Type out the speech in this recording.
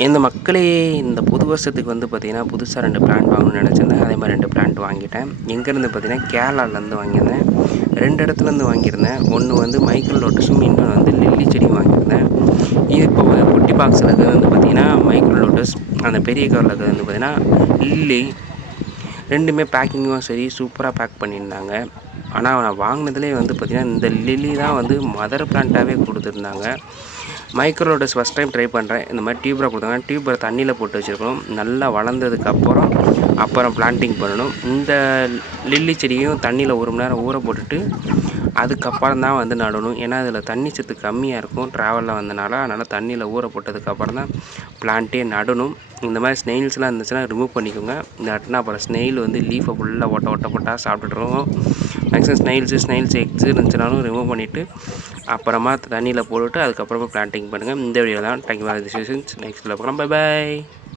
இந்த மக்களே இந்த புது வருஷத்துக்கு பார்த்தீங்கன்னா, புதுசா 2 பிளான்ட் வாங்கணும்னு நெனச்சிருந்தேன். அதேமாரி 2 பிளான்ட் வாங்கிட்டேன். எங்கேருந்து பார்த்தீங்கன்னா, கேரளாலேருந்து வாங்கியிருந்தேன். 2 இடத்துலேருந்து வாங்கியிருந்தேன். ஒண்ணு மைக்கேல் லோட்டஸும், இன்னொன்னு லில்லி செடியும் வாங்கியிருந்தேன். இது இப்போ குட்டி பாக்ஸில இருக்கிறது பார்த்தீங்கன்னா, மைக்கேல் லோட்டஸ். அந்த பெரிய கவர்ல இருக்கிறது பார்த்தீங்கன்னா, லில்லி. 2மே பேக்கிங்கும் சரி, சூப்பரா பேக் பண்ணியிருந்தாங்க. ஆனா, நான் வாங்கினதுலேயே பார்த்தீங்கன்னா, இந்த லில்லி தான் மதர் பிளான்ட்டாவே குடுத்துருந்தாங்க. Micro lotus first time try பண்ணுறேன். இந்த மாதிரி டியூபரை கொடுத்தாங்க. டியூபரை தண்ணியில் போட்டு வச்சுருக்கணும். நல்லா அப்புறம் பிளான்டிங் பண்ணணும். இந்த லில்லி செடியும் தண்ணியில் 1 மணி நேரம் ஊற போட்டுட்டு அதுக்கப்புறம் தான் நடணும். ஏன்னா அதில் தண்ணி சத்து கம்மியாக இருக்கும் ட்ராவலில் வந்தனால. அதனால் தண்ணியில் ஊற போட்டதுக்கப்புறம் தான் பிளான்ட்டே நடணும். இந்த மாதிரி ஸ்னெயில்ஸ்லாம் இருந்துச்சுன்னா ரிமூவ் பண்ணிக்கோங்க. நட்டினா அப்புறம் ஸ்னெயில் லீஃபை ஃபுல்லாக ஓட்ட போட்டால் சாப்பிட்டுட்ருவோம். மேக்ஸிமம் ஸ்னெயில்ஸ் எக்ஸ் இருந்துச்சுனாலும் ரிமூவ் பண்ணிவிட்டு அப்புறமா தண்ணியில் போட்டுட்டு அதுக்கப்புறமா பிளான்டிங் பண்ணுங்கள். இந்த வீடியோ தான். Thank you for this. நெக்ஸ்ட் பார்க்கலாம். Bye bye.